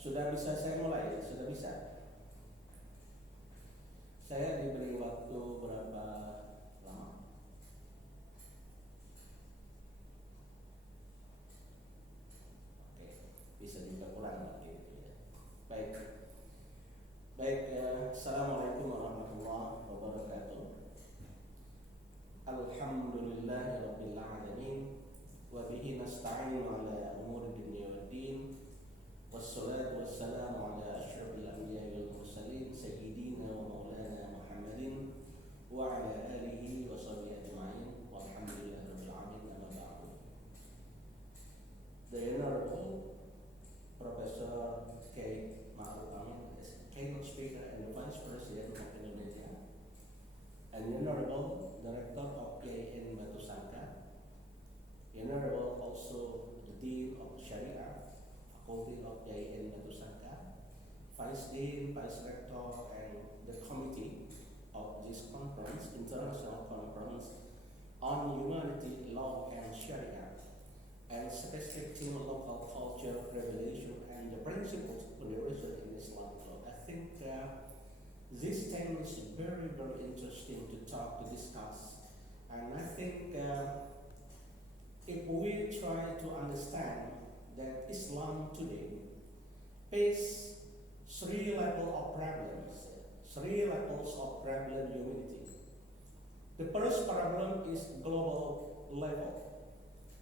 Sudah bisa saya mulai? Sudah bisa? Saya diberi waktu berapa lama? Oke, bisa diperkurang lagi gitu ya. Baik. Assalamualaikum warahmatullahi wabarakatuh. Alhamdulillahirabbil alamin wa bihi nasta'inu ala umuri dunya waddin. Wassalatu wassalamu ala asyrafil anbiya'i wal mursalin sayyidina wa maulana Muhammadin wa ala alihi wa sahbihi ajma'in walhamdulillahirabbil alamin amma ba'du. The Honorable Professor K. Ma'ruf Amin is keynote speaker and the Vice President of Indonesia, and the Honorable Director of PIN Batu Sangka, the Honorable also the Dean of Sharia, Faculty of PIN Batu Sangka, Vice Dean, Vice Rector, and the committee of this conference, International Conference on Humanity, Law, and Sharia, and specific theme of local culture, revelation, and the principles of liberation in Islamic law. I think this theme is very, very interesting to talk, to discuss, and I think if we try to understand that Islam today faces three levels of problems, three levels of prevalent humanity. The first problem is global level.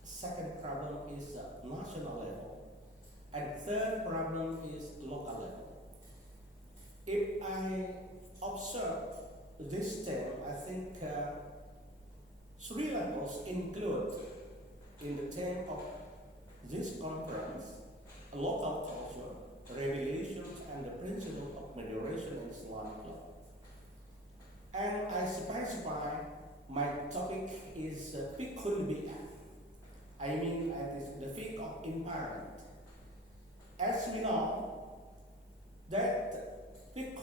Second problem is national level, and third problem is local level. If I observe this term, I think three levels include in the term of this conference local culture, revelations, and the principle of moderation in Islamic law. And I specify my topic is Fiqh. I mean, it is the fiqh of environment. As we know, that fiqh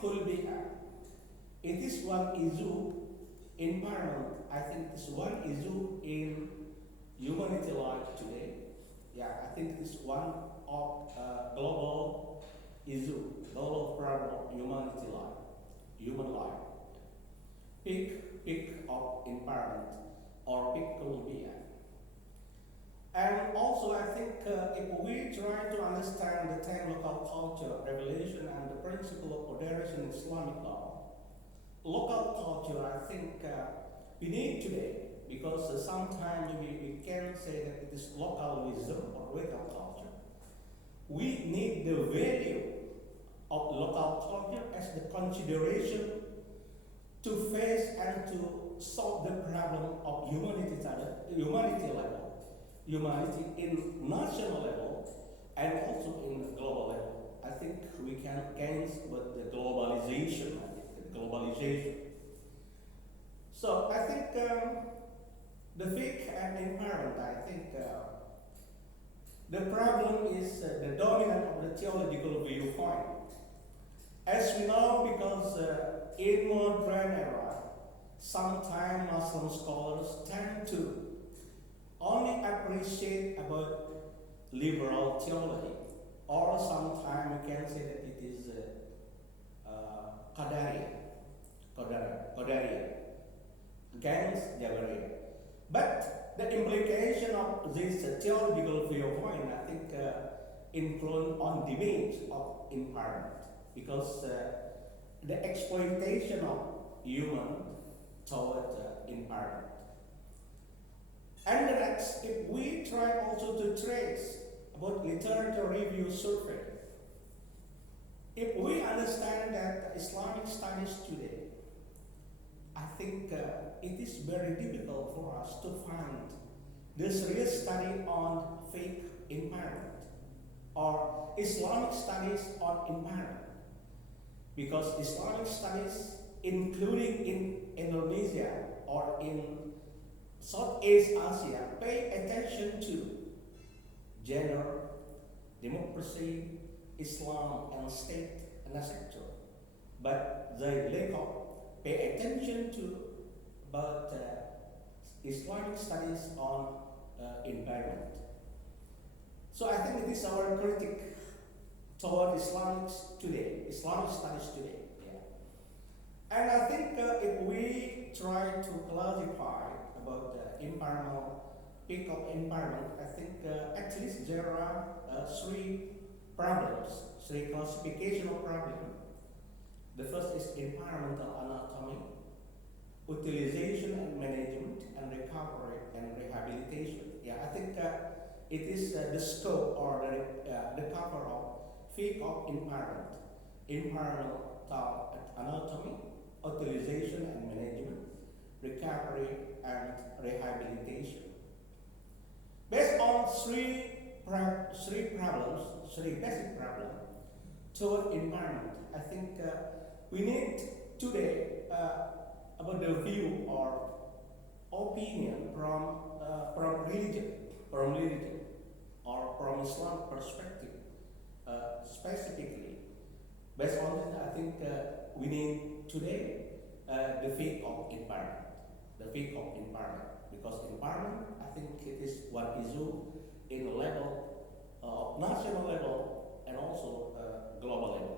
it is one issue, environment. I think it's one issue in humanity life today. Yeah, I think it's one of global issue, global problem of humanity life, human life. Fiqh of environment or fiqh. And also, I think if we try to understand the term local culture, revelation, and the principle of moderation in Islamic law, local culture, I think we need today, because sometimes we can say that it is local wisdom or local culture. We need the value of local culture as the consideration to face and to solve the problem of humanity level. Humanity in national level and also in global level. I think we can gain with the globalization. So I think the fiqh and environment, I think the problem is the dominant of the theological viewpoint. As we know, because in modern era, sometimes Muslim scholars tend to only appreciate about liberal theology, or sometimes we can say that it is Qadariya, against Jabariya. But the implication of this theological viewpoint, I think, influence on debates of environment, because the exploitation of human toward environment. And the next, if we try also to trace about literature review survey, if we understand that Islamic studies today, I think it is very difficult for us to find the serious study on fiqh environment or Islamic studies on environment, because Islamic studies, including in Indonesia or in Southeast Asia, pay attention to gender, democracy, Islam, and state and sector, but they lack of pay attention to about Islamic studies on environment. So I think it is our critic toward Islamic studies today. Yeah. And I think if we try to classify about the environmental, peak of environment, I think at least there are three problems, three classification of problems. The first is environmental anatomy, utilization and management, and recovery and rehabilitation. Yeah, I think it is the scope or the cover of Fiqh of environment, environmental anatomy, utilization and management, recovery and rehabilitation. Based on three basic problems toward environment, I think we need today about the view or opinion from religion, or from Islam perspective, specifically. Based on this, I think we need today the fiqh of environment, because environment, I think it is one issue in a level of national level and also global level.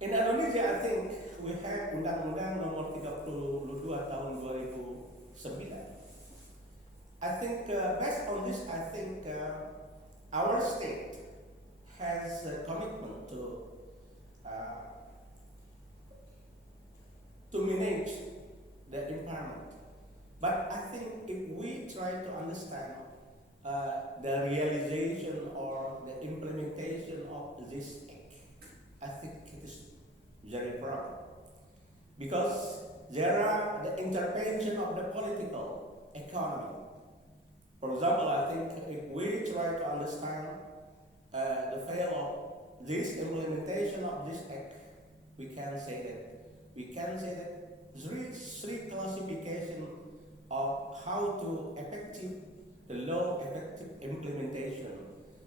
In Indonesia, I think we have Undang-Undang Nomor 32 Tahun 2009. I think based on this, I think our state has a commitment to manage the environment. But I think if we try to understand the realization or the implementation of this act, I think it is very problem. Because there are the intervention of the political economy. For example, I think if we try to understand the fail of this implementation of this act, we can say that three classification of how to effective the law effective implementation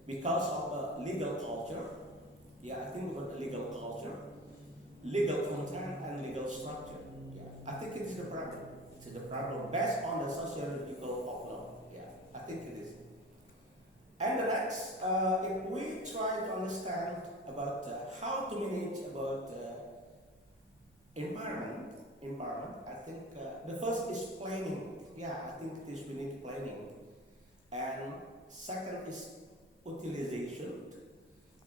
because of a legal culture. Yeah, I think about the legal culture, legal content, and legal structure. Yeah, I think it is the problem. It is the problem based on the sociological of law. Yeah, I think it is. And the next, if we try to understand about how to manage about environment, I think the first is planning. Yeah, I think this we need planning. And second is utilization.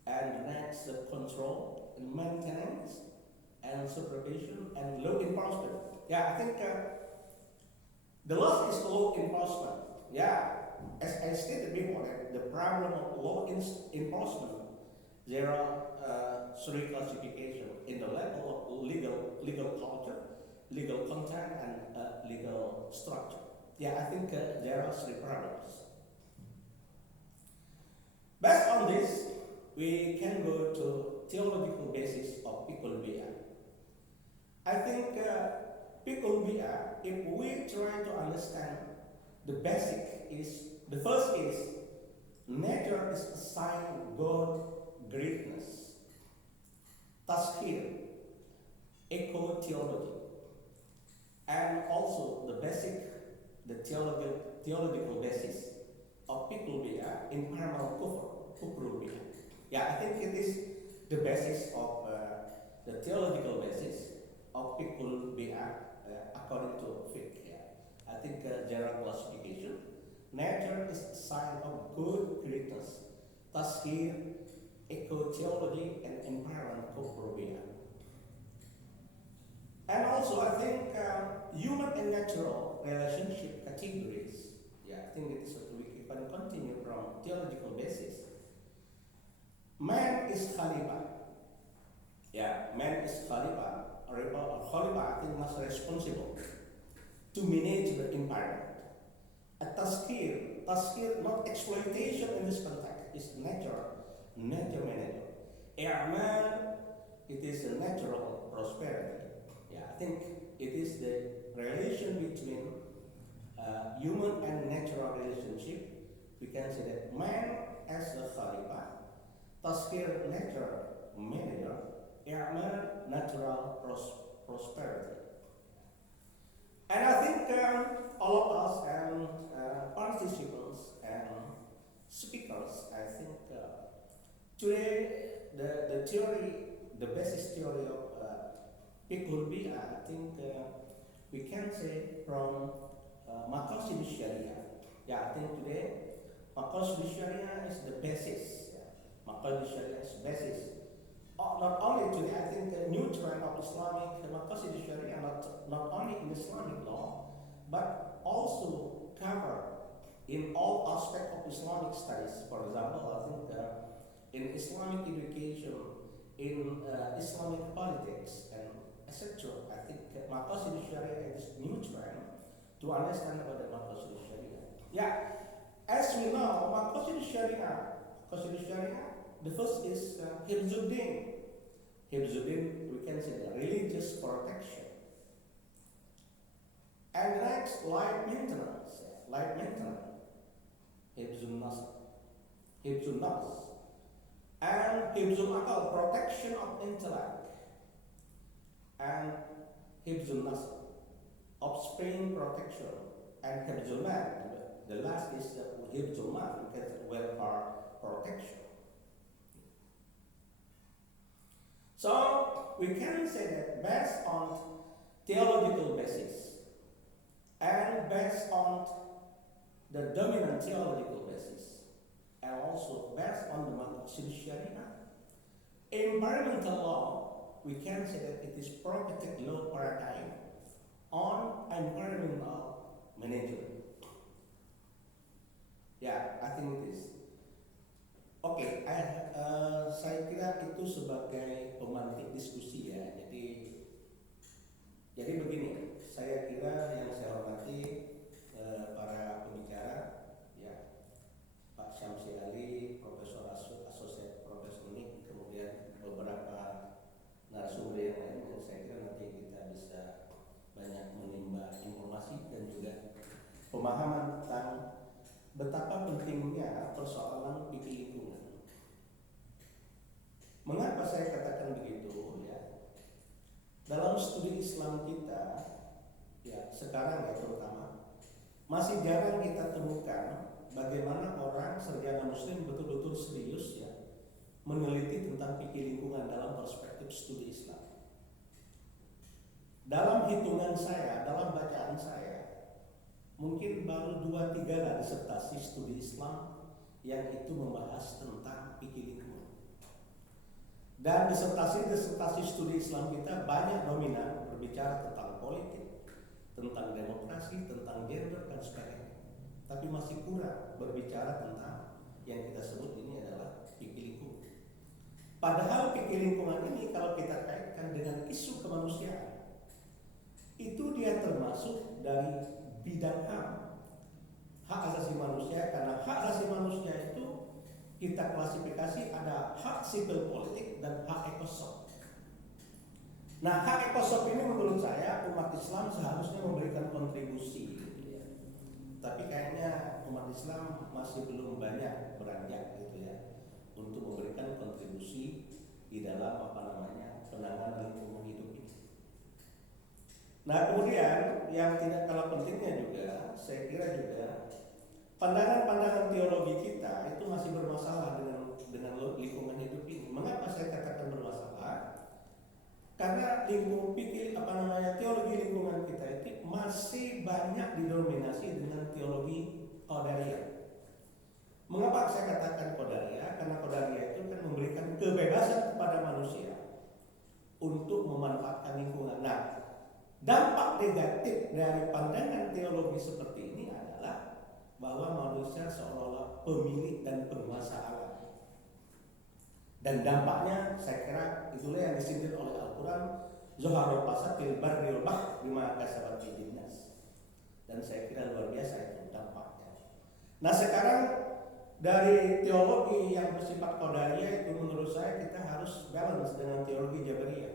And next, control and maintenance and supervision and law enforcement. Yeah, I think the last is law enforcement. Yeah, as I stated before, the problem of law enforcement, there are three classifications in the level of legal culture, legal content, and legal structure. Yeah, I think there are three problems. Based on this, we can go to theological basis of Fiqh. I think Fiqh, if we try to understand the basic is, the first is, nature is a sign of God greatness. Tashkir, eco-theology. And also the basic, the theological basis of Fiqh, environmental kufr. Yeah, I think it is the basis of the theological basis of Fiqh according to Fiqh. Yeah. I think there are classification. Nature is a sign of good greatness. Tashkir, eco-theology, and environmental kufr. And also, I think human and natural relationship categories. Yeah, I think it is we can continue from theological basis. Man is Khalifa. Yeah, man is Khalifa. Khalifa, I think, must responsible to manage the environment. A tashkir, not exploitation in this context, is nature manager. I'mal, it is a natural prosperity. Yeah, I think it is the relation between human and natural relationship. We can say that man as a Khalifa, tashkir nature manager, i'mal natural prosperity. And I think all of us and participants and speakers, I think Today, the theory, the basis theory of Fiqh will be, I think, we can say from Maqasid Sharia. Yeah, I think today Maqasid Sharia is the basis. Yeah. Maqasid Sharia is basis. Not only today, I think the new trend of Islamic Maqasid Sharia, not only in Islamic law, but also cover in all aspects of Islamic studies. For example, I think in Islamic education, in Islamic politics, and etc. I think Maqasid Sharia is new trend to understand about the Maqasid Sharia. Yeah, as we know, Maqasid Sharia, the first is Hifzuddin. Hifzuddin, we can say the religious protection. And next, life maintenance. Life maintenance. Hifzun Nas. Hifzun Nas. And Hifzul Akal, protection of intellect. And Hifzun Nas, offspring protection. And Hifzul Man, the last is Hifzul Man, welfare protection. So we can say that based on theological basis and based on the dominant theological basis and also based on the Maqasid Sharia, environmental law, we can say that it is prophetic law paradigm on environmental management. Yeah, I think it is. Oke, saya kira itu sebagai pemantik diskusi ya. Jadi begini, saya kira yang saya hormati para pembicara, ya, Pak Syamsi Ali, Profesor Asosiat Profesor Nick, kemudian beberapa narasumber yang lain, dan saya kira nanti kita bisa banyak menimba informasi dan juga pemahaman tentang betapa pentingnya persoalan fikih lingkungan. Mengapa saya katakan begitu? Ya, dalam studi Islam kita, ya sekarang ya terutama, masih jarang kita temukan bagaimana orang sarjana Muslim betul-betul serius ya meneliti tentang fikih lingkungan dalam perspektif studi Islam. Dalam hitungan saya, dalam bacaan saya, mungkin baru 2-3 lah disertasi studi Islam yang itu membahas tentang fikih lingkungan. Dan disertasi studi Islam kita banyak dominan berbicara tentang politik, tentang demokrasi, tentang gender dan sebagainya. Tapi masih kurang berbicara tentang yang kita sebut ini adalah fikih lingkungan. Padahal fikih lingkungan ini kalau kita kaitkan dengan isu kemanusiaan, itu dia termasuk dari bidang hak asasi manusia, karena hak asasi manusia itu kita klasifikasi ada hak sipil politik dan hak ekosop. Nah, hak ekosop ini menurut saya umat Islam seharusnya memberikan kontribusi gitu ya. Tapi kayaknya umat Islam masih belum banyak beranjak gitu ya untuk memberikan kontribusi di dalam penanganan lingkungan hidup ini. Nah, kemudian yang tidak kalah pentingnya juga, saya kira juga pandangan-pandangan teologi kita itu masih bermasalah dengan lingkungan hidup ini. Mengapa saya katakan bermasalah? Karena teologi lingkungan kita itu masih banyak didominasi dengan teologi qadariyah. Mengapa saya katakan qadariyah? Karena qadariyah itu kan memberikan kebebasan kepada manusia untuk memanfaatkan lingkungan. Nah, dampak negatif dari pandangan teologi seperti ini adalah bahwa manusia seolah-olah pemilik dan penguasa alam. Dan dampaknya saya kira itulah yang disindir oleh Al-Quran, Zuharul fasad fil barri wal bahr bima kasabat aydin nas. Dan saya kira luar biasa itu dampaknya. Nah, sekarang dari teologi yang bersifat qadariyah itu menurut saya kita harus balance dengan teologi jabariyah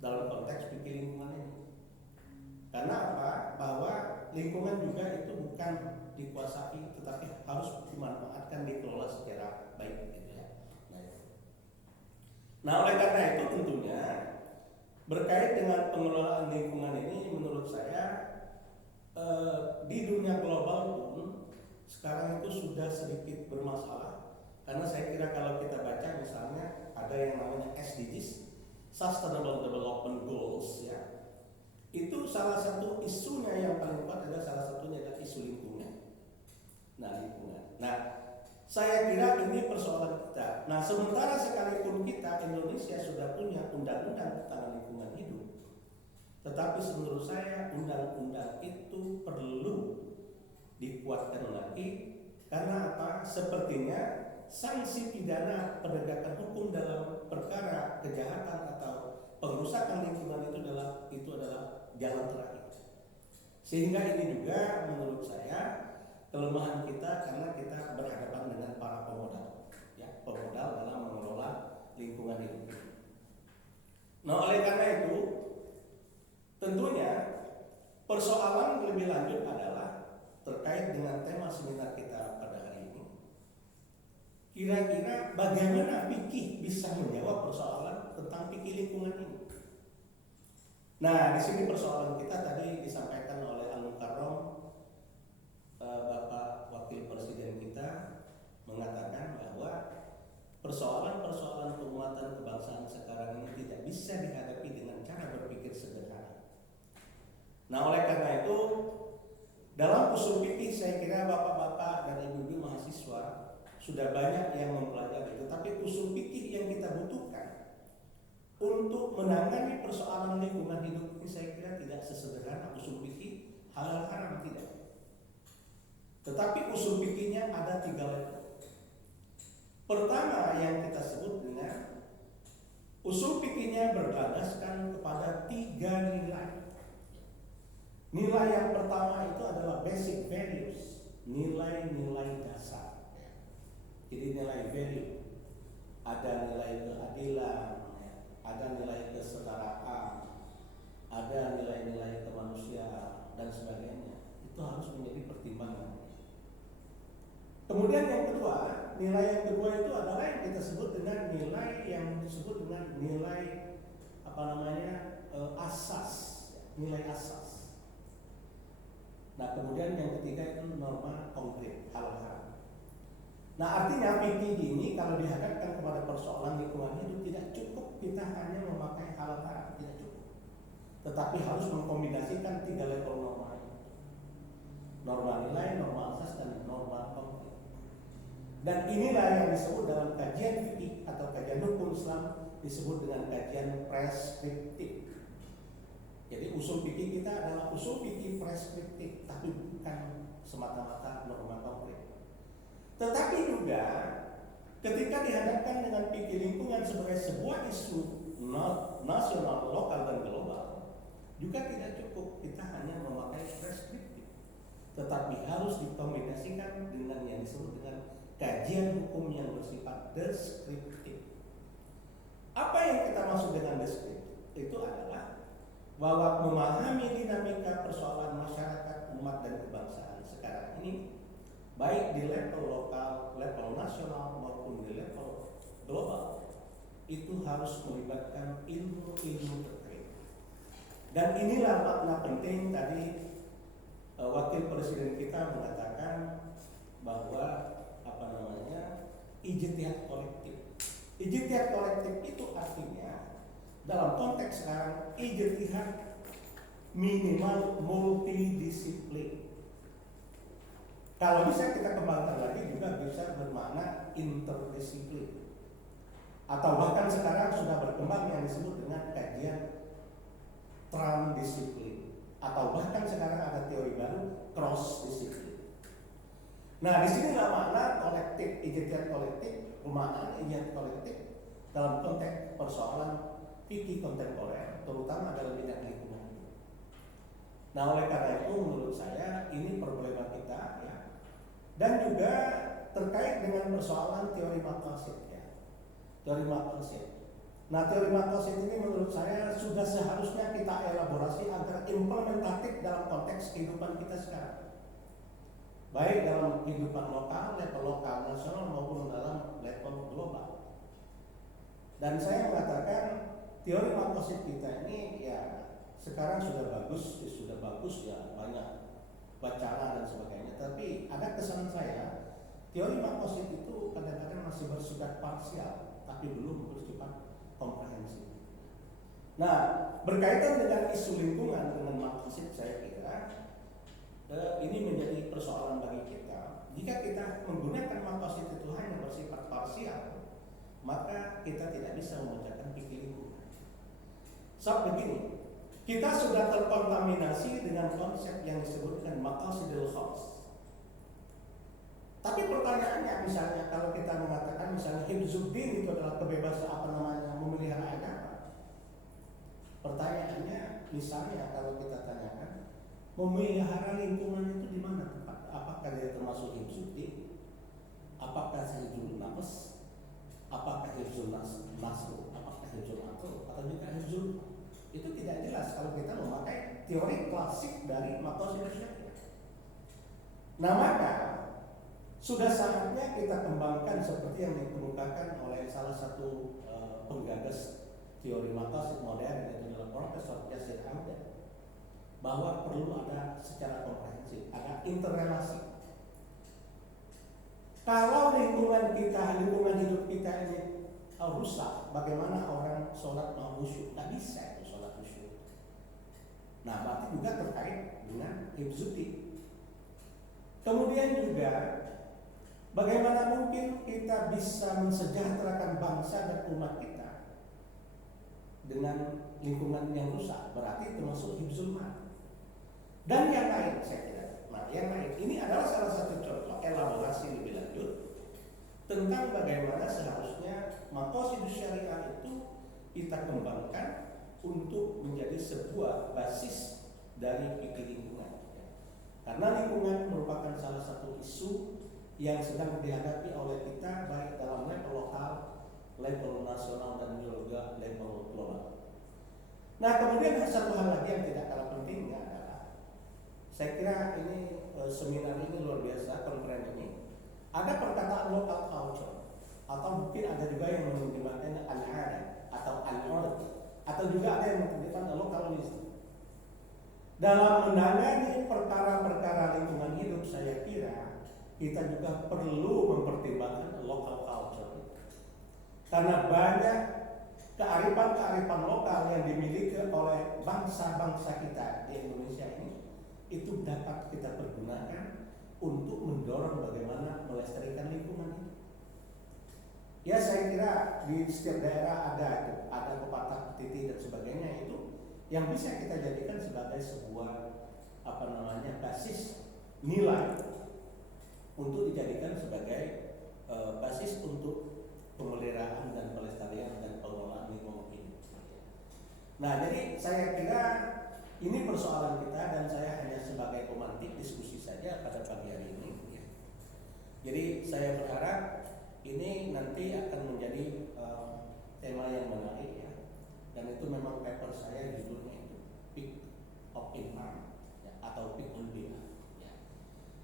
dalam konteks fikih lingkungan ini. Karena apa? Bahwa lingkungan juga itu bukan dikuasai, tetapi harus dimanfaatkan, dikelola secara baik gitu ya. Nah, oleh karena itu tentunya berkait dengan pengelolaan lingkungan ini menurut saya di dunia global pun sekarang itu sudah sedikit bermasalah Karena saya kira kalau kita baca misalnya ada yang namanya SDGs, Sustainable Development Goals ya. Itu salah satu isunya yang paling kuat adalah salah satunya adalah isu lingkungan. Nah, lingkungan. Nah, saya kira ini persoalan kita. Nah, sementara sekalipun kita Indonesia sudah punya undang-undang tentang lingkungan hidup, tetapi menurut saya undang-undang itu perlu dikuatkan lagi. Karena apa? Sepertinya sanksi pidana penegakan hukum dalam perkara kejahatan atau pengrusakan lingkungan itu adalah jalan terakhir. Sehingga ini juga menurut saya kelemahan kita karena kita berhadapan dengan para pemodal, ya, pemodal dalam mengelola lingkungan hidup. Nah, oleh karena itu tentunya persoalan lebih lanjut adalah terkait dengan tema seminar kita pada hari ini. Kira-kira bagaimana fikih bisa menjawab persoalan tentang fikih lingkungan ini? Nah, di sini persoalan kita tadi disampaikan oleh Al-Mukarram, Bapak Wakil Presiden kita mengatakan bahwa persoalan-persoalan penguatan kebangsaan sekarang ini tidak bisa dihadapi dengan cara berpikir sederhana. Nah, oleh karena itu dalam usul fikih saya kira bapak-bapak dan ibu-ibu mahasiswa sudah banyak yang mempelajari, tetapi usul fikih yang kita butuhkan untuk menangani persoalan lingkungan hidup ini saya kira tidak sesederhana usul fikih halal haram, tidak. Tetapi usul fikihnya ada 3 level. Pertama yang kita sebut dengan usul fikihnya berlandaskan kepada 3 nilai. Nilai yang pertama itu adalah basic values, nilai-nilai dasar. Jadi nilai value, ada nilai keadilan, ada nilai kesetaraan, ada nilai-nilai kemanusiaan dan sebagainya. Itu harus menjadi pertimbangan. Kemudian yang kedua, nilai yang kedua itu adalah yang kita sebut dengan nilai yang disebut dengan nilai asas, nilai asas. Nah, kemudian yang ketiga itu norma konkret, hal-hal. Nah, artinya fikih ini kalau dihadapkan kepada persoalan lingkungan hidup tidak cukup kita hanya memakai hal-hal, tidak cukup. Tetapi harus mengkombinasikan 3 level norma. Norma nilai, norma asas, dan norma konkret. Dan inilah yang disebut dalam kajian fikih atau kajian hukum Islam disebut dengan kajian preskriptif. Jadi usul fikih kita adalah usul fikih preskriptif, tapi bukan semata-mata norma konkret. Tetapi juga ketika dihadapkan dengan fikih lingkungan sebagai sebuah isu nasional, lokal, dan global, juga tidak cukup kita hanya memakai preskriptif, tetapi harus dikombinasikan dengan yang disebut dengan kajian hukum yang bersifat deskriptif. Apa yang kita maksud dengan deskriptif? Itu adalah bahwa memahami dinamika persoalan masyarakat, umat, dan kebangsaan sekarang ini, baik di level lokal, level nasional, maupun di level global, itu harus melibatkan ilmu-ilmu terkait. Dan inilah makna penting tadi Wakil Presiden kita mengatakan bahwa ijtihad kolektif. Ijtihad kolektif itu artinya dalam konteks sekarang ijtihad minimal multidisiplin. Kalau bisa kita kembangkan lagi juga bisa bermakna interdisiplin. Atau bahkan sekarang sudah berkembang yang disebut dengan kajian transdisiplin. Atau bahkan sekarang ada teori baru cross disiplin. Nah, di sinilah makna kolektif, ijtihad kolektif, pemaknaan ijtihad kolektif dalam konteks persoalan fikih kontemporer, terutama dalam bidang lingkungan. Nah, oleh karena itu menurut saya ini problema kita, ya. Dan juga terkait dengan persoalan teori maqasid, ya. Teori maqasid. Nah, teori maqasid ini menurut saya sudah seharusnya kita elaborasi agar implementatif dalam konteks kehidupan kita sekarang. Baik dalam kehidupan lokal, level lokal, nasional, maupun dalam level global. Dan saya mengatakan teori maqasid kita ini ya sekarang sudah bagus ya, banyak bacaan dan sebagainya. Tapi ada kesan saya teori makosid itu kadang-kadang masih bersifat parsial, tapi belum bersifat komprehensif. Nah, berkaitan dengan isu lingkungan dengan makosid, saya kira ini menjadi persoalan bagi kita. Jika kita menggunakan makosid itu hanya bersifat parsial, maka kita tidak bisa membacakan fikih lingkungan. Sebab begini, kita sudah terkontaminasi dengan konsep yang disebutkan maqasidul khams. Tapi pertanyaannya, misalnya kalau kita mengatakan misalnya hifzuddin itu adalah kebebasan memelihara agama. Pertanyaannya, misalnya kalau kita tanyakan memelihara lingkungan itu di mana tempat? Apakah dia termasuk hifzuddin? Apakah hifzul nafs? Apakah hifzul nasr? Apakah hifzul akal? Atau juga hifzul? Itu tidak jelas kalau kita memakai teori klasik dari maqasid syariah. Nah, maka sudah saatnya kita kembangkan seperti yang dikemukakan oleh salah satu penggagas teori maqasid modern, yaitu adalah Profesor Yusdani, bahwa perlu ada secara komprehensif, ada interrelasi. Kalau lingkungan hidup kita ini rusak, bagaimana orang sholat mau khusyuk? Tidak bisa itu sholat khusyuk. Nah, berarti juga terkait dengan hifzuddin. Kemudian juga, bagaimana mungkin kita bisa mensejahterakan bangsa dan umat kita dengan lingkungan yang rusak? Berarti termasuk hifzul mal. Dan yang lain, saya kira. Nah, yang lain ini adalah salah satu contoh elaborasi lebih lanjut tentang bagaimana seharusnya maqasid syariah itu kita kembangkan untuk menjadi sebuah basis dari fikih lingkungan. Karena lingkungan merupakan salah satu isu yang sedang dihadapi oleh kita baik dalam level lokal, level nasional, dan juga level global. Nah, kemudian satu hal lagi yang tidak kalah pentingnya adalah, saya kira ini seminar ini luar biasa, konferensi ini. Ada perkataan local culture, atau mungkin ada juga yang menggunakan adhered atau adhered, atau juga ada yang menggunakan localism. Dalam menangani perkara-perkara lingkungan hidup, saya kira kita juga perlu mempertimbangkan local culture. Karena banyak kearifan-kearifan lokal yang dimiliki oleh bangsa-bangsa kita di Indonesia ini, itu dapat kita pergunakan untuk mendorong bagaimana melestarikan lingkungan itu. Ya, saya kira di setiap daerah ada pepatah, petiti dan sebagainya itu yang bisa kita jadikan sebagai sebuah basis nilai untuk dijadikan sebagai basis untuk pemeliharaan dan pelestarian dan pengelolaan lingkungan ini. Nah, jadi saya kira ini persoalan kita dan saya hanya sebagai pemantik diskusi saja pada pagi hari ini. Jadi saya berharap ini nanti akan menjadi tema yang menarik ya. Dan itu memang paper saya judulnya itu Fiqh of Environment ya, atau Fiqhul Bi'ah ya.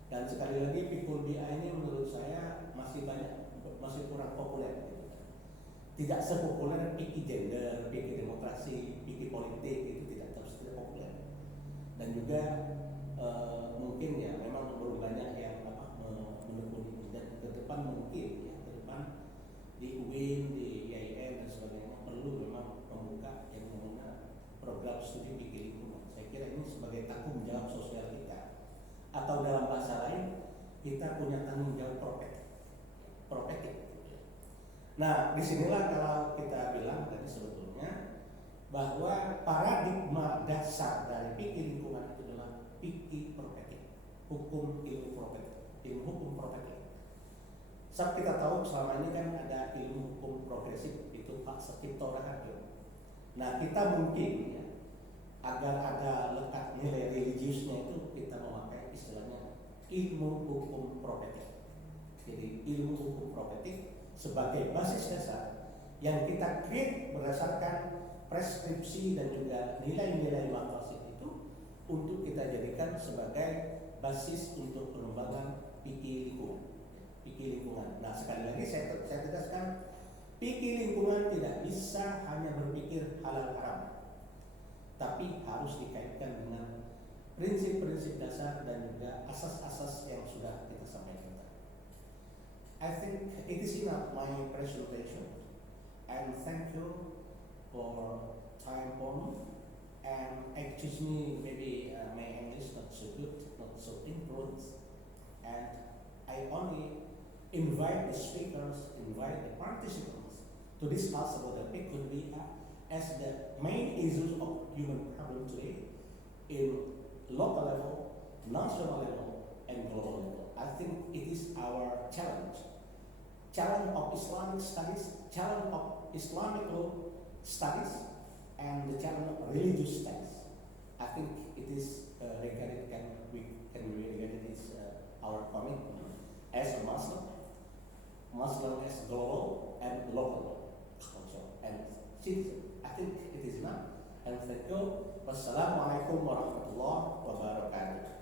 Dan sekali lagi Fiqhul Bi'ah ini menurut saya masih kurang populer gitu. Tidak sepopuler fikih gender, fikih demokrasi, fikih politik, itu tidak populer. Dan juga mungkin ya memang belum banyak yang menekuni, dan ke depan mungkin ya, ke depan di UIN, di IAIN dan sebagainya perlu memang membuka yang namanya program studi fikih lingkungan. Saya kira ini sebagai tanggung jawab sosial kita, atau dalam bahasa lain kita punya tanggung jawab profetik. Nah, disinilah kalau kita bilang tadi sebetulnya bahwa paradigma dasar dari fikih lingkungan itu adalah fikih profetik, hukum ilmu profetik, ilmu hukum profetik. Saat kita tahu selama ini kan ada ilmu hukum progresif, itu Pak Sekipto Raharjo. Nah, kita mungkin ya, agar ada lekat nilai religiusnya itu kita memakai istilahnya ilmu hukum profetik. Jadi ilmu hukum profetik sebagai basis dasar yang kita create berdasarkan preskripsi dan juga nilai-nilai maqasid itu untuk kita jadikan sebagai basis untuk pengembangan fikih lingkungan. Nah, sekali lagi saya tegaskan, fikih lingkungan tidak bisa hanya berpikir halal haram, tapi harus dikaitkan dengan prinsip-prinsip dasar dan juga asas-asas yang sudah kita sampaikan. I think it is enough my presentation, and thank you for time on me. And excuse me, maybe my English not so good, not so improved, and I only invite the speakers, invite the participants to discuss about the Fiqh as the main issues of human problem today in local level, national level, and global level. I think it is our challenge. Challenge of Islamic studies, challenge of Islamic law studies, and the challenge of religious studies. I think it is regarded, we regard it as our commitment as a Muslim as global and local also, and citizen. I think it is enough. And thank you. Wassalamualaikum warahmatullahi wabarakatuh.